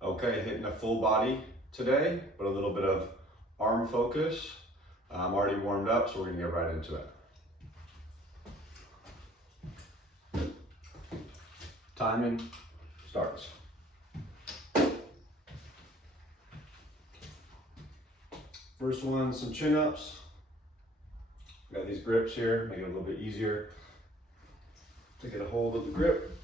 Okay, hitting a full body today, but a little bit of arm focus. I'm already warmed up, so we're gonna get right into it. Timing starts. First one, some chin-ups. Got these grips here, make it a little bit easier to get a hold of the grip.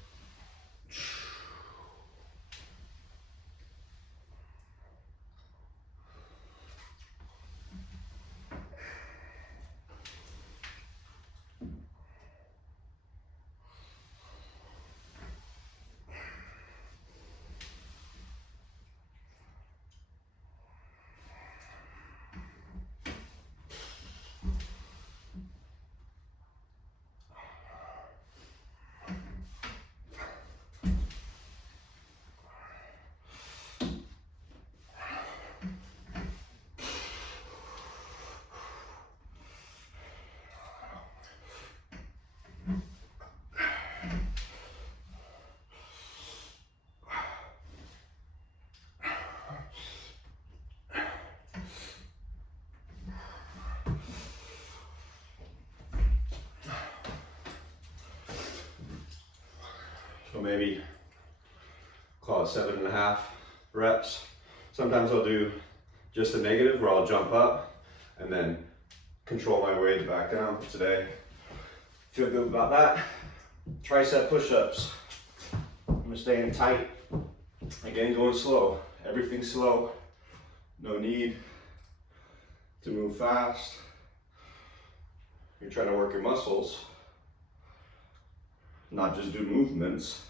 So maybe call it 7.5 reps. Sometimes I'll do just a negative where I'll jump up and then control my weight back down. Today, feel good about that. Tricep push-ups. I'm staying tight. Again, going slow. Everything's slow. No need to move fast. You're trying to work your muscles, not just do movements.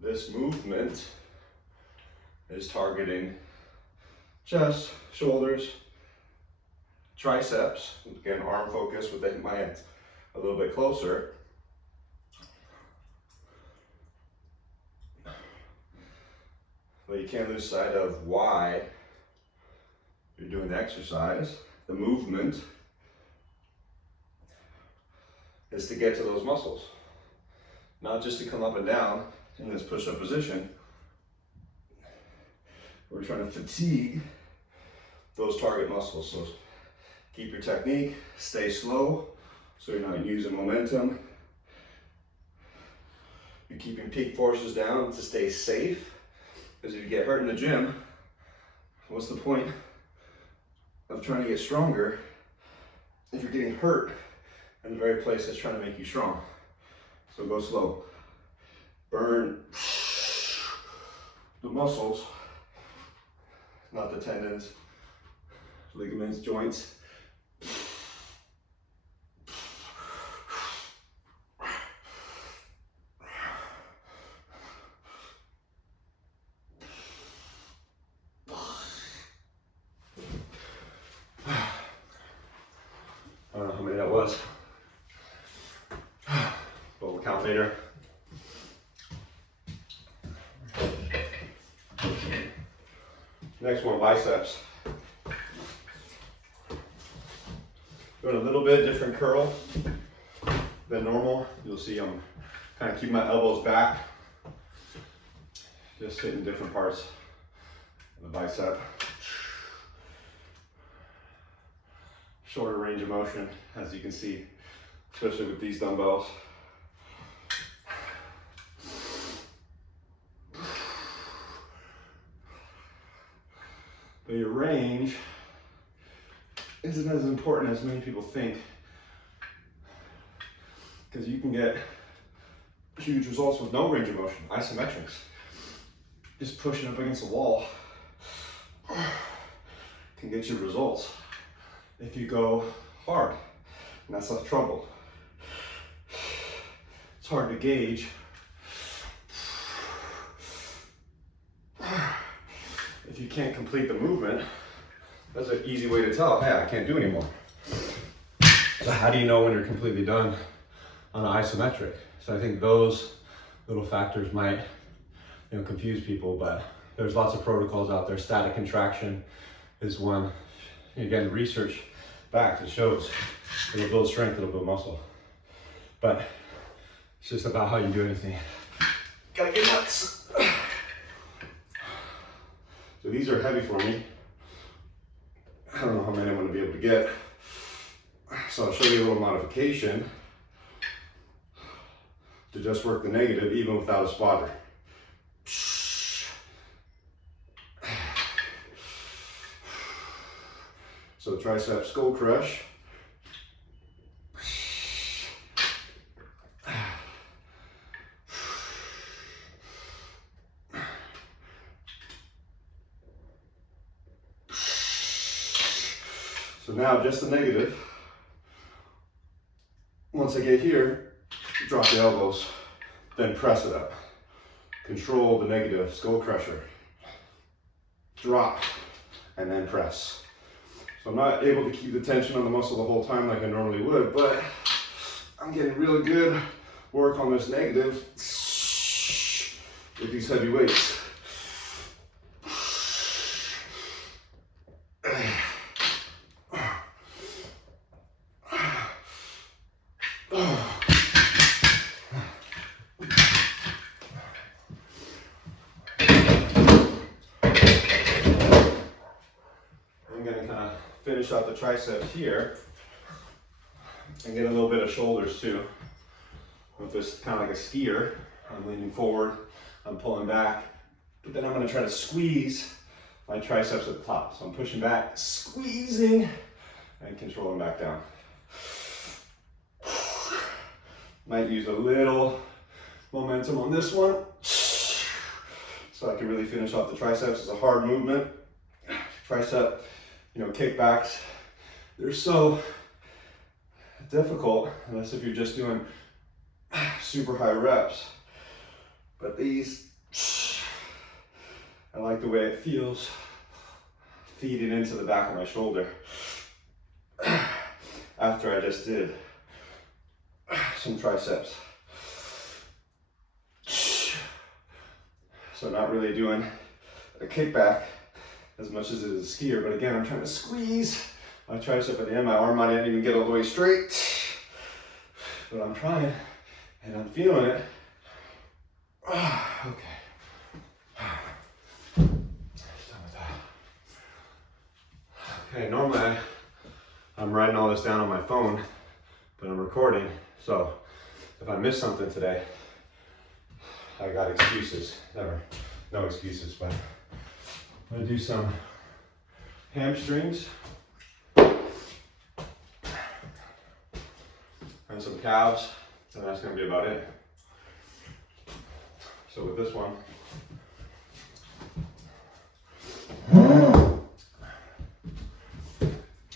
This movement is targeting chest, shoulders, triceps. Again, arm focus with my hands a little bit closer. But you can't lose sight of why you're doing the exercise. The movement is to get to those muscles, not just to come up and down in this push-up position. We're trying to fatigue those target muscles. So keep your technique, stay slow, so you're not using momentum. You're keeping peak forces down to stay safe, because if you get hurt in the gym, what's the point of trying to get stronger if you're getting hurt in the very place that's trying to make you strong? So go slow. Burn the muscles, not the tendons, ligaments, joints. I don't know how many that was, but we'll count later. Next one, biceps. Doing a little bit different curl than normal. You'll see I'm kind of keeping my elbows back, just hitting different parts of the bicep. Shorter range of motion, as you can see, especially with these dumbbells. But your range isn't as important as many people think, because you can get huge results with no range of motion. Isometrics, just pushing up against the wall, can get you results if you go hard, and that's not trouble. It's hard to gauge if you can't complete the movement. That's an easy way to tell, hey, I can't do anymore. So how do you know when you're completely done on an isometric? So I think those little factors might, confuse people, but there's lots of protocols out there. Static contraction is one. Again, research back, it shows it'll build strength, it'll build muscle. But it's just about how you do anything. Gotta get nuts. So these are heavy for me. I don't know how many I'm gonna be able to get. So I'll show you a little modification to just work the negative even without a spotter. So tricep skull crush. So now just the negative. Once I get here, drop the elbows, then press it up. Control the negative, skull crusher. Drop, and then press. So I'm not able to keep the tension on the muscle the whole time like I normally would, but I'm getting really good work on this negative with these heavy weights. Finish out the triceps here and get a little bit of shoulders too. With this kind of like a skier, I'm leaning forward, I'm pulling back, but then I'm going to try to squeeze my triceps at the top. So I'm pushing back, squeezing, and controlling back down. Might use a little momentum on this one so I can really finish off the triceps. It's a hard movement. Tricep, you know, kickbacks, they're so difficult unless if you're just doing super high reps. But these, I like the way it feels feeding into the back of my shoulder after I just did some triceps. So not really doing a kickback as much as it is a skier, but again, I'm trying to squeeze my tricep at the end. My arm might not even get all the way straight, but I'm trying and I'm feeling it. Okay. Done with that. Okay, normally I'm writing all this down on my phone, but I'm recording, so if I miss something today, I got excuses. No excuses, but I'm gonna do some hamstrings and some calves, and that's gonna be about it. So with this one,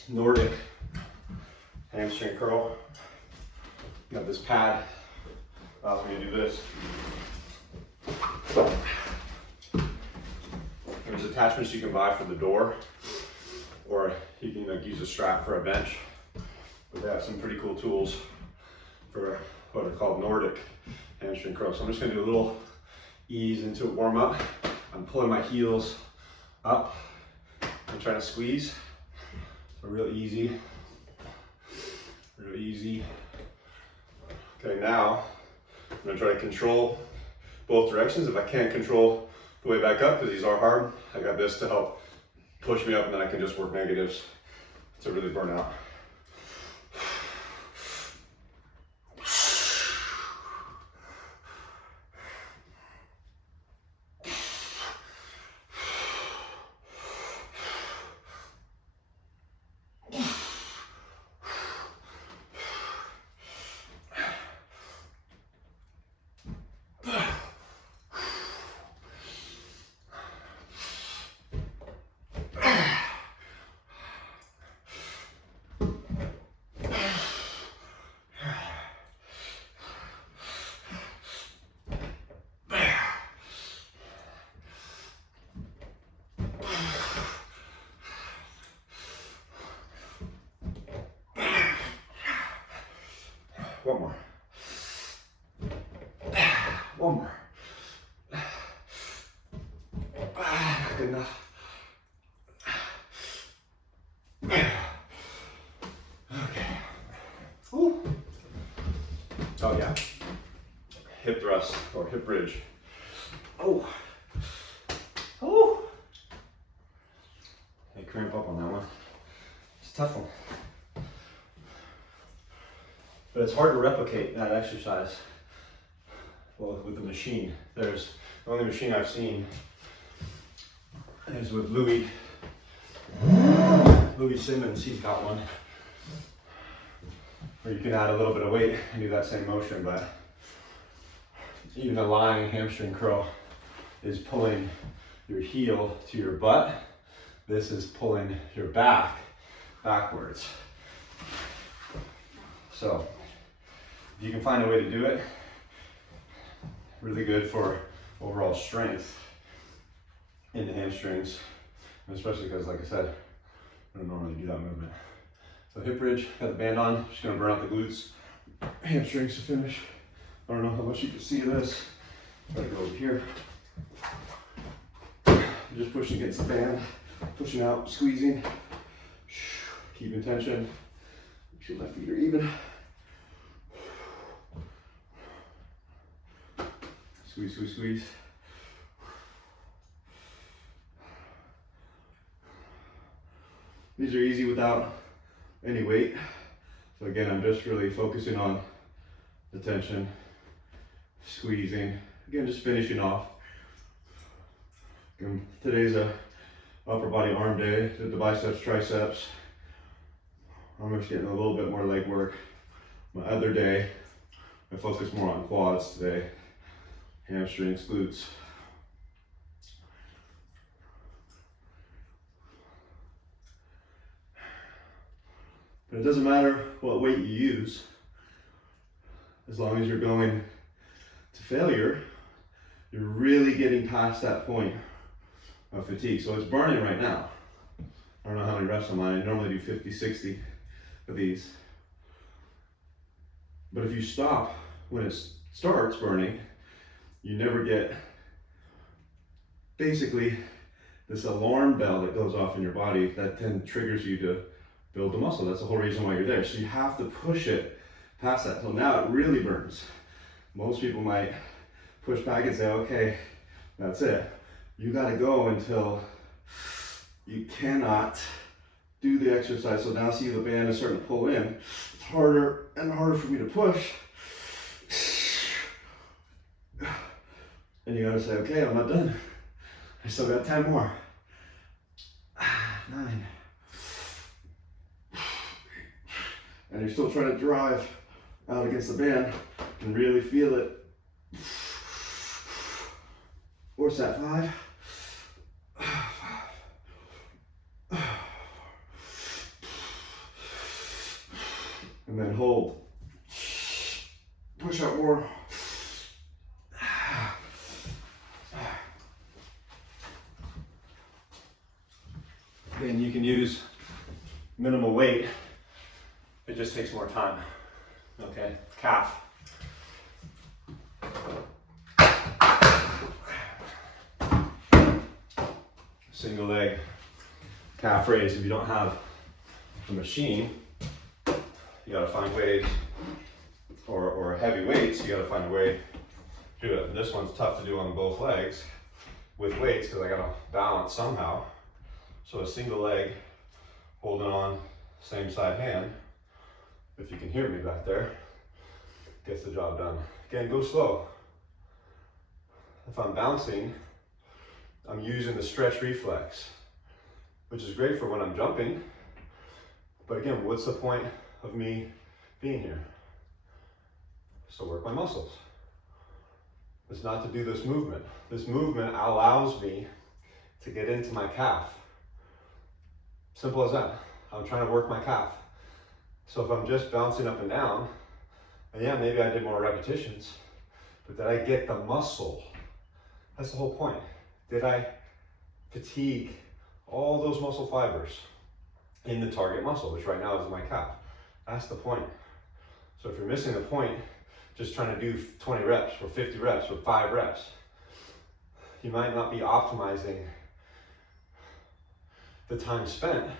Nordic hamstring curl. Got this pad, allows me to do this. There's attachments you can buy for the door, or you can like use a strap for a bench. But they have some pretty cool tools for what are called Nordic hamstring curls. So I'm just gonna do a little ease into a warm up. I'm pulling my heels up and trying to squeeze. So real easy, real easy. Okay, now I'm gonna try to control both directions. If I can't control the way back up, because these are hard, I got this to help push me up, and then I can just work negatives to really burn out. One more. One more. Good enough. Okay. Woo. Oh yeah. Hip thrust or hip bridge. Oh. Oh. I cramp up on that one. It's a tough one. But it's hard to replicate that exercise, well, with the machine. There's the only machine I've seen is with Louis Simmons. He's got one where you can add a little bit of weight and do that same motion, but even a lying hamstring curl is pulling your heel to your butt. This is pulling your back backwards. So if you can find a way to do it, really good for overall strength in the hamstrings, and especially because, like I said, I don't normally do that movement. So hip bridge, got the band on, just gonna burn out the glutes, hamstrings to finish. I don't know how much you can see of this. Gotta go over here. Just pushing against the band, pushing out, squeezing, keeping tension. Make sure my feet are even. Squeeze, squeeze, squeeze. These are easy without any weight. So again, I'm just really focusing on the tension, squeezing. Again, just finishing off. Again, today's a upper body arm day. Did the biceps, triceps. I'm just getting a little bit more leg work. My other day, I focus more on quads today. Hamstrings, glutes. But it doesn't matter what weight you use, as long as you're going to failure, you're really getting past that point of fatigue. So it's burning right now. I don't know how many reps I'm on. I normally do 50, 60 of these. But if you stop when it starts burning, you never get basically this alarm bell that goes off in your body that then triggers you to build the muscle. That's the whole reason why you're there. So you have to push it past that. So now it really burns. Most people might push back and say, okay, that's it. You gotta go until you cannot do the exercise. So now see the band is starting to pull in. It's harder and harder for me to push. And you gotta say, okay, I'm not done. I still got 10 more. 9. And you're still trying to drive out against the band and really feel it. Where's that? 5. And then hold. Push out more. Then you can use minimal weight. It just takes more time. Okay, calf. Single leg calf raise. If you don't have a machine, you gotta find ways, or heavy weights, you gotta find a way to do it. This one's tough to do on both legs with weights because I gotta balance somehow. So a single leg, holding on, same side hand, if you can hear me back there, gets the job done. Again, go slow. If I'm bouncing, I'm using the stretch reflex, which is great for when I'm jumping. But again, what's the point of me being here? So work my muscles. It's not to do this movement. This movement allows me to get into my calf. Simple as that. I'm trying to work my calf. So if I'm just bouncing up and down, and yeah, maybe I did more repetitions, but did I get the muscle? That's the whole point. Did I fatigue all those muscle fibers in the target muscle, which right now is my calf? That's the point. So if you're missing the point, just trying to do 20 reps or 50 reps or 5 reps, you might not be optimizing the time spent.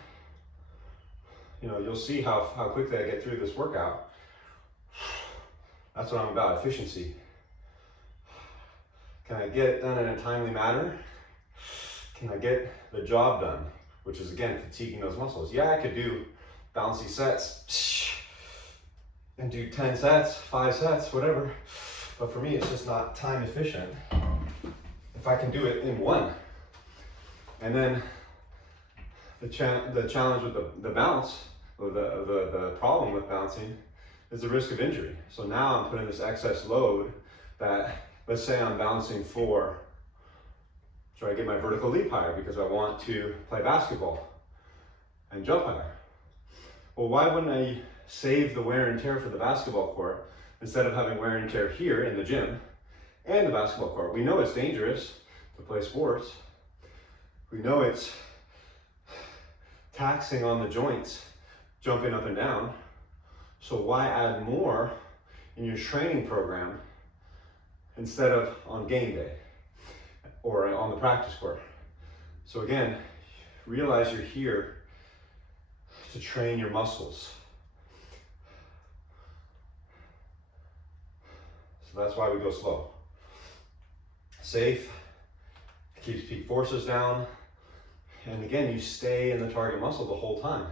You know, you'll see how quickly I get through this workout. That's what I'm about, efficiency. Can I get it done in a timely manner? Can I get the job done? Which is again, fatiguing those muscles. Yeah, I could do bouncy sets and do 10 sets, 5 sets, whatever. But for me, it's just not time efficient if I can do it in one. And then the challenge with the bounce, or the problem with bouncing, is the risk of injury. So now I'm putting this excess load that, let's say I'm bouncing for, try to get my vertical leap higher because I want to play basketball and jump higher. Well, why wouldn't I save the wear and tear for the basketball court instead of having wear and tear here in the gym and the basketball court? We know it's dangerous to play sports. We know it's taxing on the joints, jumping up and down. So why add more in your training program instead of on game day or on the practice court? So again, realize you're here to train your muscles. So that's why we go slow. Safe, keeps peak forces down, and again, you stay in the target muscle the whole time.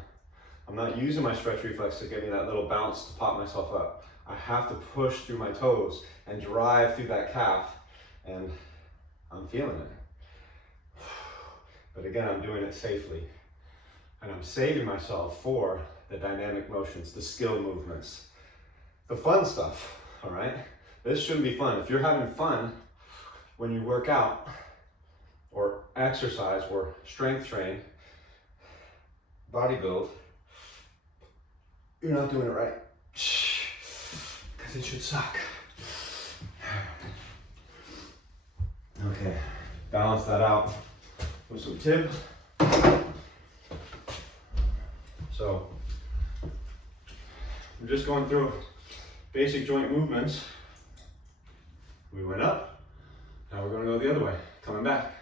I'm not using my stretch reflex to give me that little bounce to pop myself up. I have to push through my toes and drive through that calf, and I'm feeling it. But again, I'm doing it safely. And I'm saving myself for the dynamic motions, the skill movements, the fun stuff, all right? This shouldn't be fun. If you're having fun when you work out or exercise or strength train, body build, you're not doing it right. Because it should suck. Okay, balance that out with some tib. So, we're just going through basic joint movements. We went up, now we're going to go the other way, coming back.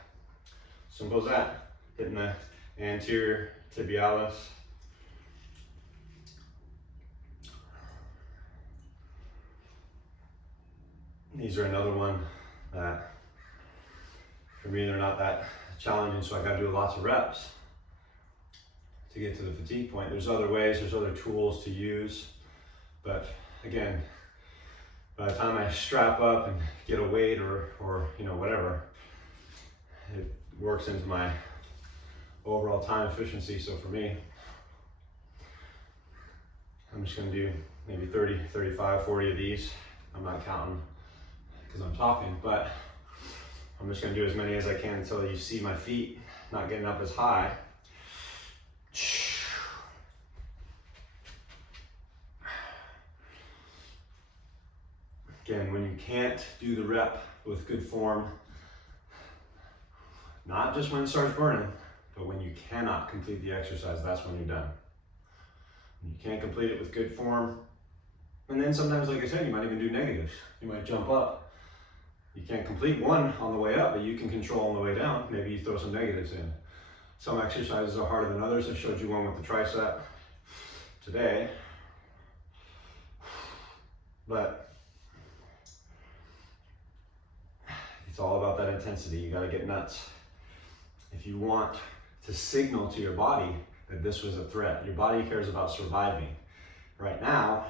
Simple as that. Hitting the anterior tibialis. These are another one that, for me, they're not that challenging, so I got to do lots of reps to get to the fatigue point. There's other ways, there's other tools to use, but again, by the time I strap up and get a weight or you know, whatever, it works into my overall time efficiency. So for me, I'm just gonna do maybe 30, 35, 40 of these. I'm not counting because I'm talking, but I'm just gonna do as many as I can until you see my feet not getting up as high. Again, when you can't do the rep with good form, not just when it starts burning, but when you cannot complete the exercise, that's when you're done. When you can't complete it with good form, and then sometimes, like I said, you might even do negatives. You might jump up. You can't complete one on the way up, but you can control on the way down. Maybe you throw some negatives in. Some exercises are harder than others. I showed you one with the tricep today. But it's all about that intensity. You gotta get nuts. If you want to signal to your body that this was a threat, your body cares about surviving. Right now,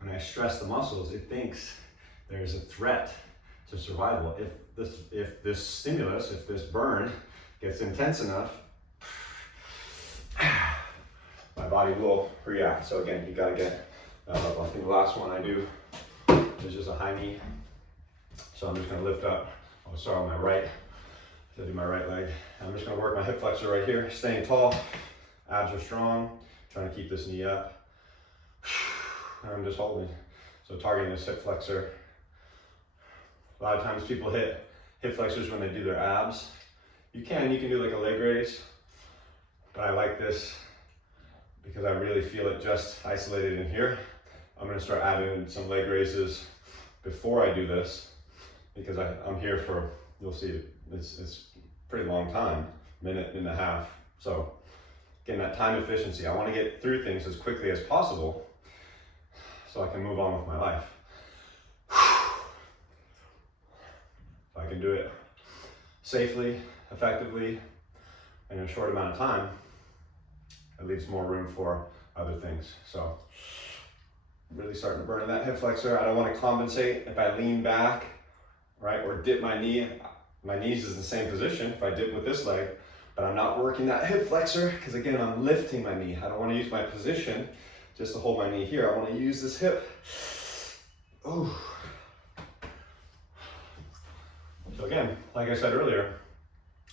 when I stress the muscles, it thinks there's a threat to survival. If this stimulus, if this burn gets intense enough, my body will react. So again, you gotta get that up. I think the last one I do is just a high knee. So I'm just gonna lift up. I'll start on my right. So I do my right leg. I'm just gonna work my hip flexor right here, staying tall. Abs are strong. Trying to keep this knee up. And I'm just holding. So targeting this hip flexor. A lot of times people hit hip flexors when they do their abs. You can do like a leg raise, but I like this because I really feel it just isolated in here. I'm gonna start adding in some leg raises before I do this because I'm here for, you'll see, it's a pretty long time, minute and a half. So again, that time efficiency, I wanna get through things as quickly as possible so I can move on with my life. If I can do it safely, effectively, in a short amount of time, it leaves more room for other things. So really starting to burn in that hip flexor. I don't want to compensate if I lean back, right, or dip my knee. My knees is in the same position if I dip with this leg, but I'm not working that hip flexor because again, I'm lifting my knee. I don't want to use my position just to hold my knee here. I want to use this hip. Oh. So again, like I said earlier,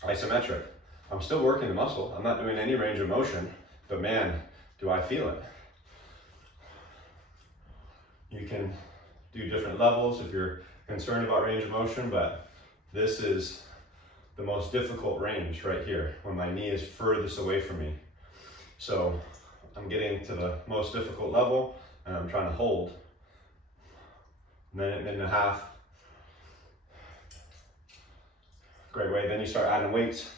isometric. I'm still working the muscle. I'm not doing any range of motion, but man, do I feel it. You can do different levels if you're concerned about range of motion, but this is the most difficult range right here when my knee is furthest away from me. So I'm getting to the most difficult level and I'm trying to hold. Minute and a half. Great way. Then you start adding weights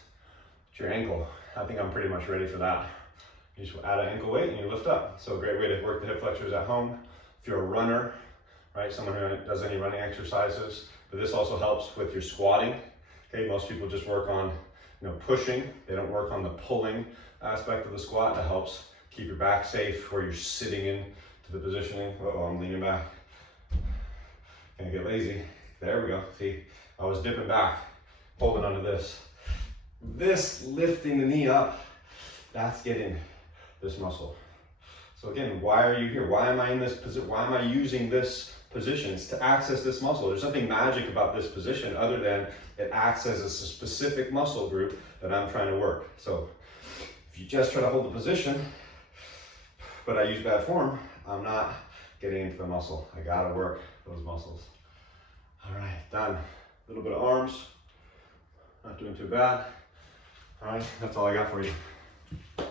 to your ankle. I think I'm pretty much ready for that. You just add an ankle weight and you lift up. So a great way to work the hip flexors at home. If you're a runner, right, someone who does any running exercises, but this also helps with your squatting. Okay, most people just work on, pushing. They don't work on the pulling aspect of the squat. That helps keep your back safe where you're sitting in to the positioning. Uh-oh, I'm leaning back. Can't get lazy. There we go. See, I was dipping back, holding onto this. This lifting the knee up, that's getting this muscle. So again, why are you here? Why am I in this position? Why am I using this position? It's to access this muscle. There's nothing magic about this position other than it acts as a specific muscle group that I'm trying to work. So if you just try to hold the position, but I use bad form, I'm not getting into the muscle. I gotta work those muscles. All right, done. A little bit of arms, not doing too bad. All right, that's all I got for you.